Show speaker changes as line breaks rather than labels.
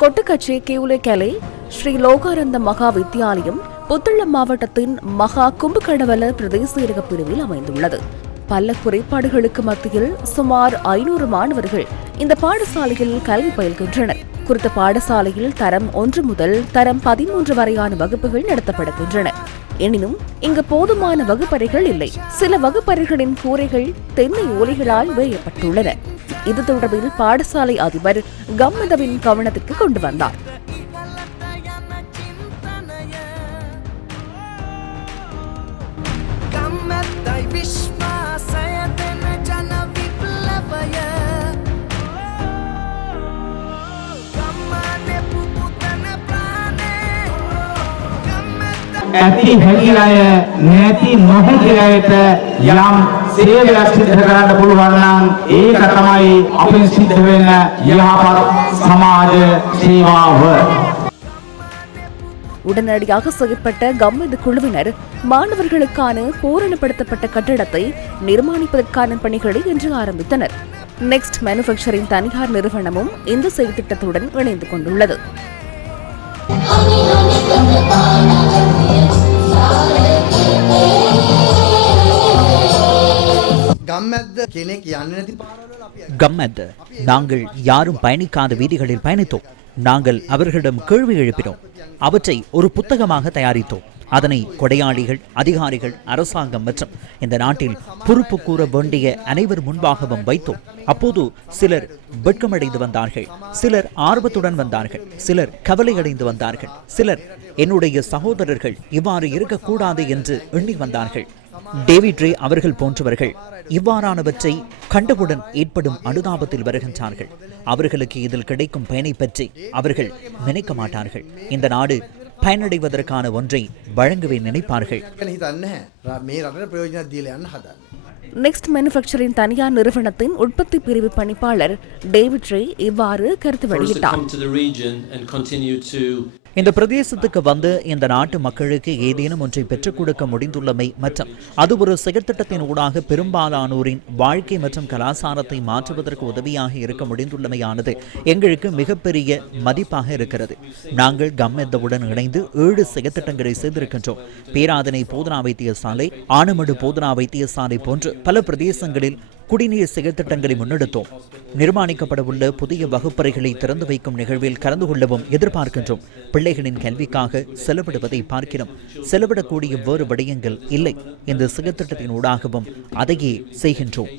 கொட்டுக்கச்சி கியூலேகலை ஸ்ரீ லோகானந்த மகா வித்தியாலயம் புத்தளம் மாவட்டத்தின் மகா கும்பகடவல பிரதேசீரக பிரிவில் அமைந்துள்ளது. பல குறைபாடுகளுக்கு மத்தியில் சுமார் ஐநூறு மாணவர்கள் இந்த பாடசாலையில் கல்வி பயில்கின்றனர். குறித்த பாடசாலையில் தரம் ஒன்று முதல் தரம் பதிமூன்று வரையான வகுப்புகள் நடத்தப்படுகின்றன. எனினும் இங்கு போதுமான வகுப்பறைகள் இல்லை. சில வகுப்பறைகளின் கூரைகள் தென்னை ஓலைகளால் வேயப்பட்டுள்ளன. இது தொடர்பில் பாடசாலை அதிபர் கம்மதவின் கவனத்திற்கு கொண்டு வந்தார்.
ඇති හැකි අය නැති නොහැකි අයට යම් සේවයක් සිද්ධ කරන්න පුළුවන් නම් ඒක තමයි අපින් සිද්ධ වෙන යහපත් සමාජ සේවාව.
உடனடியாக செயற்பட்ட கம்மது குழுவினர் மாணவர்களுக்கான பூரணப்படுத்தப்பட்ட கட்டடத்தை நிர்மாணிப்பதற்கான பணிகளை இன்று ஆரம்பித்தனர் நெக்ஸ்ட் மேனுஃபேக்சரிங் தனியார் நிறுவனமும் இந்த செயல்திட்டத்துடன் இணைந்து கொண்டுள்ளது
கம்மத் நாங்கள் யாரும் பயணிக்காத வீதிகளில் பயணித்தோம். நாங்கள் அவர்களிடம் கேள்வி எழுப்பினோம். அவற்றை ஒரு புத்தகமாக தயாரித்தோம். அதனை கொடையாளிகள் அதிகாரிகள் அரசாங்கம் மற்றும் இந்த நாட்டில் பொறுப்பு கூற வேண்டிய அனைவர் முன்பாகவும் வைத்தோம். அப்போது சிலர் வெட்கமடைந்து வந்தார்கள். சிலர் ஆர்வத்துடன் வந்தார்கள். சிலர் கவலையடைந்து வந்தார்கள். சிலர் என்னுடைய சகோதரர்கள் இவ்வாறு இருக்கக்கூடாது என்று எண்ணி வந்தார்கள். டேவிட் ரே அவர்கள் போன்றவர்கள் இவ்வாறானவற்றை கண்டவுடன் ஏற்படும் அனுதாபத்தில் வருகின்றார்கள். அவர்களுக்கு இதில் கிடைக்கும் பயனை பற்றி அவர்கள் நினைக்க மாட்டார்கள். இந்த நாடு பயனடைவதற்கான ஒன்றை வழங்கவே நினைப்பார்கள்.
நெக்ஸ்ட் மேனுஃபேக்சரிங் தனியார் நிறுவனத்தின் உற்பத்தி பிரிவு பணிப்பாளர் டேவிட் ரே இவ்வாறு கருத்து வெளியிட்டார்.
இந்த பிரதேசத்துக்கு வந்து இந்த நாட்டு மக்களுக்கு ஏதேனும் ஒன்றை பெற்றுக் கொடுக்க முடிந்துள்ளமை மற்றும் அது ஒரு செயற்திட்டத்தின் ஊடாக பெரும்பாலானோரின் வாழ்க்கை மற்றும் கலாச்சாரத்தை மாற்றுவதற்கு உதவியாக இருக்க முடிந்துள்ளமையானது எங்களுக்கு மிகப்பெரிய மதிப்பாக இருக்கிறது. நாங்கள் கம்மெத்தவுடன் இணைந்து ஏழு செயற்திட்டங்களை செய்திருக்கின்றோம். பேராதனை போதனா வைத்தியசாலை ஆனமடு போதனா வைத்தியசாலை போன்று பல பிரதேசங்களில் குடிநீர் செயல்திட்டங்களை முன்னெடுத்தோம். நிர்மாணிக்கப்படவுள்ள புதிய வகுப்பறைகளை திறந்து வைக்கும் நிகழ்வில் கலந்து கொள்ளவும் எதிர்பார்க்கின்றோம். பிள்ளைகளின் கல்விக்காக செலவிடுவதை பார்க்கிறோம். செலவிடக்கூடிய வேறு விடயங்கள் இல்லை. இந்த செயல்திட்டத்தின் ஊடாகவும் அதையே செய்கின்றோம்.